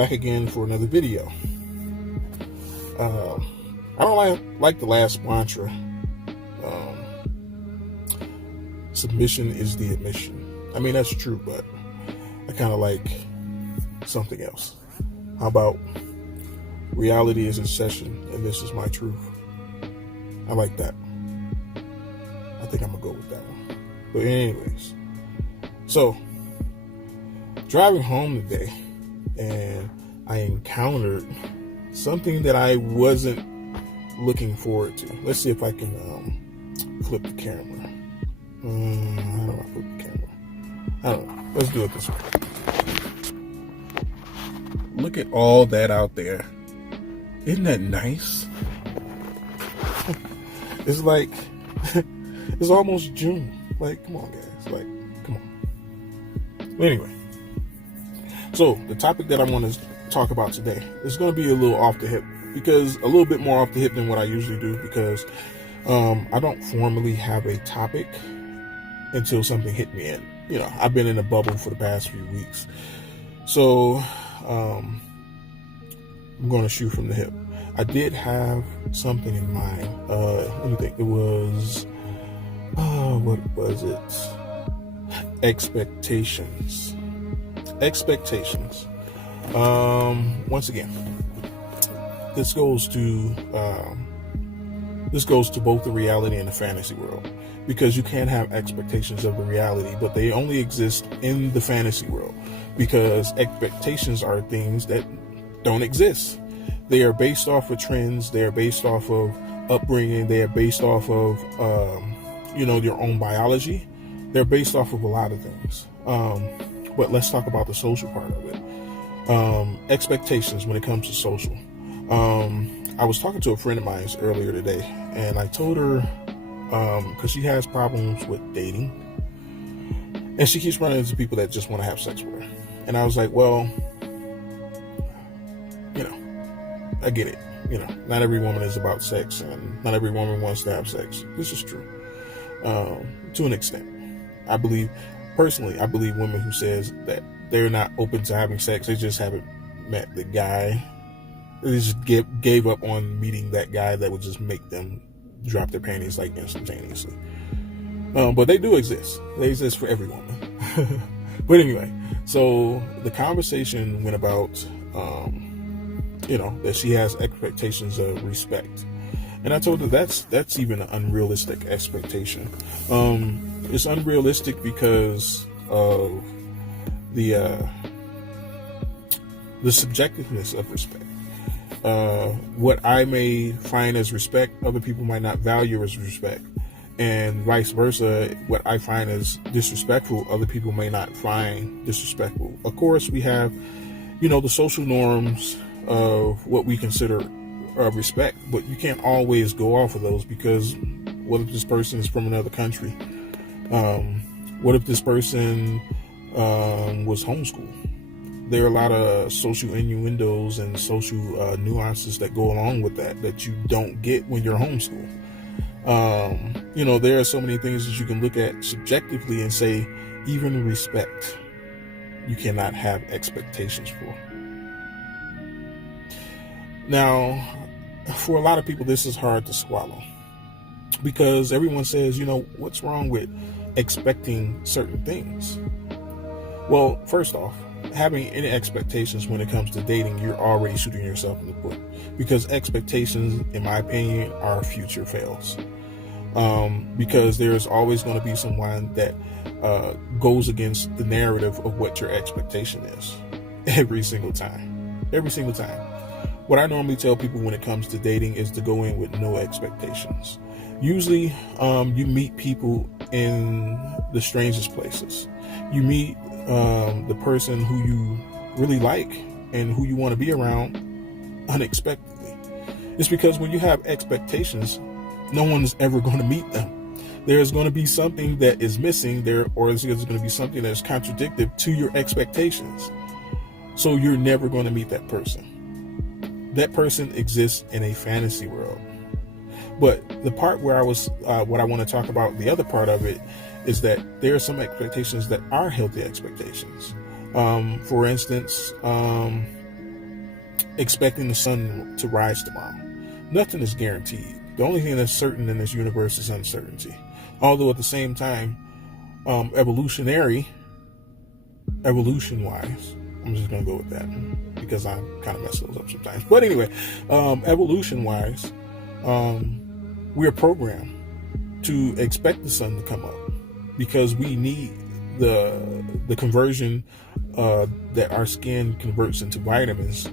back again for another video. I don't like the last mantra. Submission is the admission. I mean, that's true, but I kind of like something else. How about reality is in session and this is my truth? I like that. I think I'm gonna go with that one. But anyways, so driving home today, and I encountered something that I wasn't looking forward to. Let's see if I can flip the camera. How do I flip the camera? I don't know. Let's do it this way. Look at all that out there. Isn't that nice? It's like, it's almost June. Like, come on, guys. Like, come on. Anyway, so the topic that I want to talk about today is going to be a little off the hip, because a little bit more off the hip than what I usually do, because I don't formally have a topic until something hit me in. You know, I've been in a bubble for the past few weeks. So I'm going to shoot from the hip. I did have something in mind. Let me think. It was, what was it? Expectations. Once again, this goes to both the reality and the fantasy world, because you can have expectations of the reality, but they only exist in the fantasy world, because expectations are things that don't exist. They are based off of trends. They are based off of upbringing. They are based off of, your own biology. They're based off of a lot of things. But let's talk about the social part of it. Expectations when it comes to social. I was talking to a friend of mine earlier today, and I told her, because she has problems with dating, and she keeps running into people that just want to have sex with her. And I was like, well, I get it. Not every woman is about sex, and not every woman wants to have sex. This is true. To an extent. I believe women who says that they're not open to having sex, they just haven't met the guy. They just gave up on meeting that guy that would just make them drop their panties like instantaneously. But they do exist. They exist for every woman. But anyway, so the conversation went about, that she has expectations of respect. And I told her that's even an unrealistic expectation. It's unrealistic because of the subjectiveness of respect. What I may find as respect, other people might not value as respect, and vice versa. What I find as disrespectful, other people may not find disrespectful. Of course, we have, the social norms of what we consider respect, but you can't always go off of those, because what if this person is from another country? What if this person was homeschooled? There are a lot of social innuendos and social nuances that go along with that you don't get when you're homeschooled. There are so many things that you can look at subjectively and say, even respect, you cannot have expectations for. Now, for a lot of people, this is hard to swallow, because everyone says, what's wrong with expecting certain things? Well, first off, having any expectations when it comes to dating, you're already shooting yourself in the foot, because expectations, in my opinion, are future fails. Because there's always going to be someone that goes against the narrative of what your expectation is every single time. What I normally tell people when it comes to dating is to go in with no expectations. Usually, you meet people in the strangest places. You meet the person who you really like and who you want to be around unexpectedly. It's because when you have expectations, no one is ever going to meet them. There's going to be something that is missing there, or there's going to be something that's contradictory to your expectations. So you're never going to meet that person. That person exists in a fantasy world. But the part where what I want to talk about, the other part of it, is that there are some expectations that are healthy expectations. For instance, expecting the sun to rise tomorrow. Nothing is guaranteed. The only thing that's certain in this universe is uncertainty. Although at the same time, evolution-wise, I'm just going to go with that because I kind of mess those up sometimes. But anyway, evolution-wise, we're programmed to expect the sun to come up because we need the conversion that our skin converts into vitamins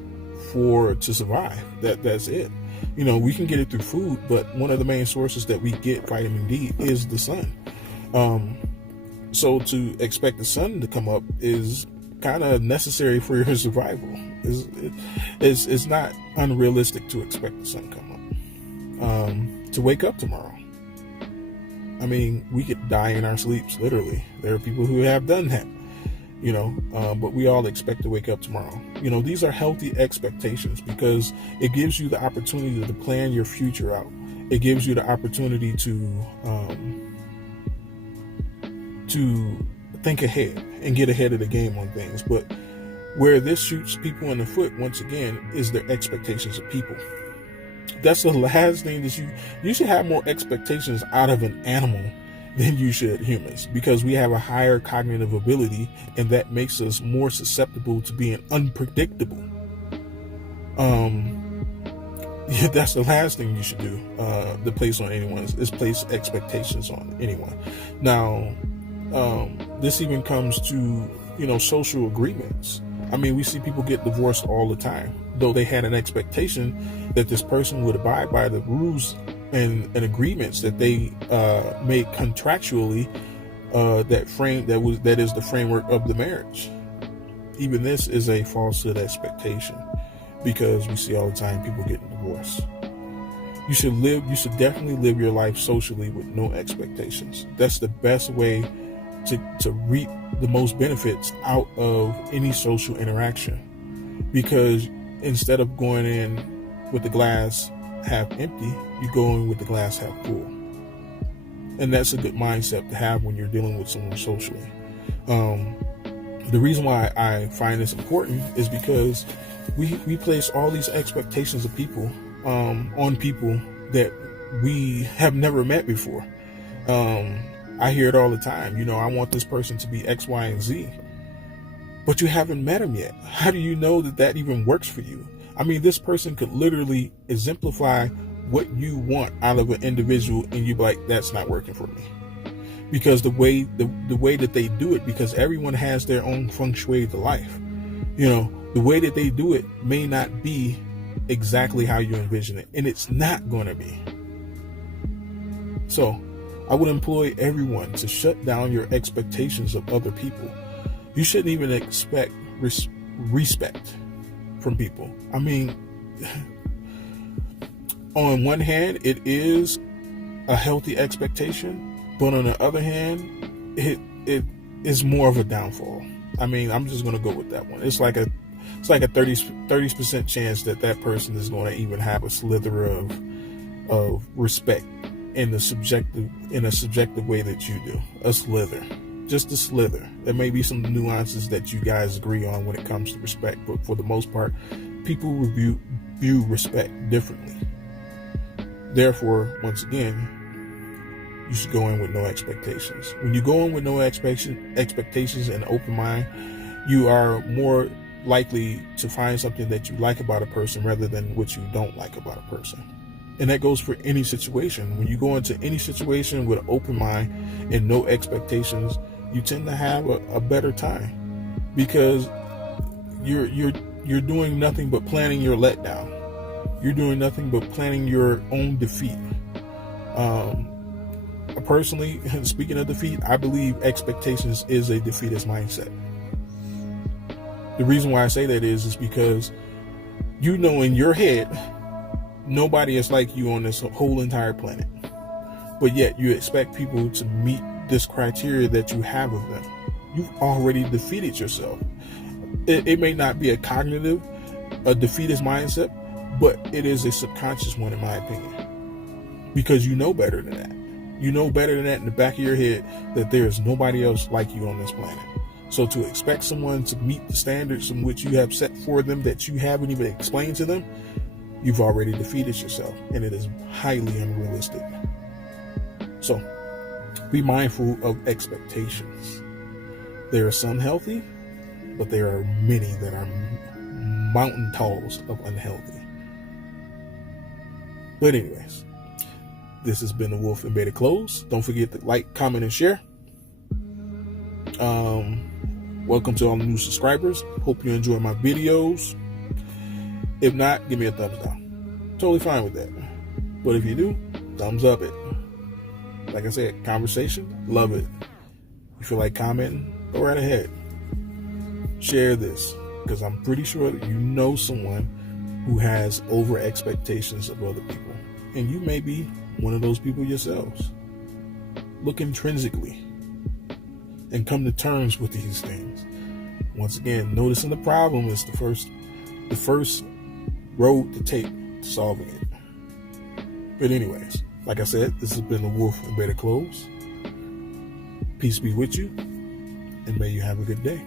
to survive. That's it. We can get it through food, but one of the main sources that we get vitamin D is the sun. So to expect the sun to come up is kind of necessary for your survival. It's not unrealistic to expect the sun to come up. To wake up tomorrow. I mean, we could die in our sleeps, literally. There are people who have done that, but we all expect to wake up tomorrow. These are healthy expectations because it gives you the opportunity to plan your future out. It gives you the opportunity to think ahead and get ahead of the game on things. But where this shoots people in the foot, once again, is their expectations of people. That's the last thing that you should have more expectations out of an animal than you should humans, because we have a higher cognitive ability, and that makes us more susceptible to being unpredictable. That's the last thing you should do. To place on anyone is place expectations on anyone. Now, this even comes to social agreements. I mean, we see people get divorced all the time, though they had an expectation that this person would abide by the rules and agreements that they made contractually. That is the framework of the marriage. Even this is a falsehood expectation, because we see all the time people getting divorced. You should definitely live your life socially with no expectations. That's the best way to reap the most benefits out of any social interaction, because instead of going in with the glass half empty, you go in with the glass half full. And that's a good mindset to have when you're dealing with someone socially. The reason why I find this important is because we place all these expectations of people on people that we have never met before. I hear it all the time. I want this person to be X, Y, and Z. But you haven't met him yet. How do you know that even works for you? I mean, this person could literally exemplify what you want out of an individual, and you'd be like, that's not working for me. Because the way that they do it, because everyone has their own feng shui to life. The way that they do it may not be exactly how you envision it, and it's not going to be. So I would employ everyone to shut down your expectations of other people. You shouldn't even expect respect from people. I mean, on one hand, it is a healthy expectation, but on the other hand, it is more of a downfall. I mean, I'm just going to go with that one. It's like a 30% chance that person is going to even have a slither of respect in a subjective way that you do. A slither. Just a slither. There may be some nuances that you guys agree on when it comes to respect, but for the most part, people view respect differently. Therefore, once again, you should go in with no expectations. When you go in with no expectations and an open mind, you are more likely to find something that you like about a person rather than what you don't like about a person. And that goes for any situation. When you go into any situation with an open mind and no expectations, you tend to have a better time, because you're doing nothing but planning your letdown. You're doing nothing but planning your own defeat. Personally, speaking of defeat, I believe expectations is a defeatist mindset. The reason why I say that is because in your head, nobody is like you on this whole entire planet. But yet you expect people to meet this criteria that you have of them. You've already defeated yourself. It may not be a defeatist mindset, but it is a subconscious one, in my opinion. Because you know better than that. You know better than that in the back of your head that there is nobody else like you on this planet. So to expect someone to meet the standards in which you have set for them that you haven't even explained to them, you've already defeated yourself, and it is highly unrealistic. So be mindful of expectations. There are some healthy, but there are many that are mountain talls of unhealthy. But anyways, this has been the Wolf in Better Clothes. Don't forget to like, comment, and share. Welcome to all the new subscribers. Hope you enjoy my videos. If not, give me a thumbs down. Totally fine with that. But if you do, thumbs up it. Like I said, conversation, love it. You feel like commenting, go right ahead. Share this, because I'm pretty sure that you know someone who has over expectations of other people. And you may be one of those people yourselves. Look intrinsically and come to terms with these things. Once again, noticing the problem is the first road to take to solving it. But anyways, like I said, this has been the Wolf in Better Clothes. Peace be with you, and may you have a good day.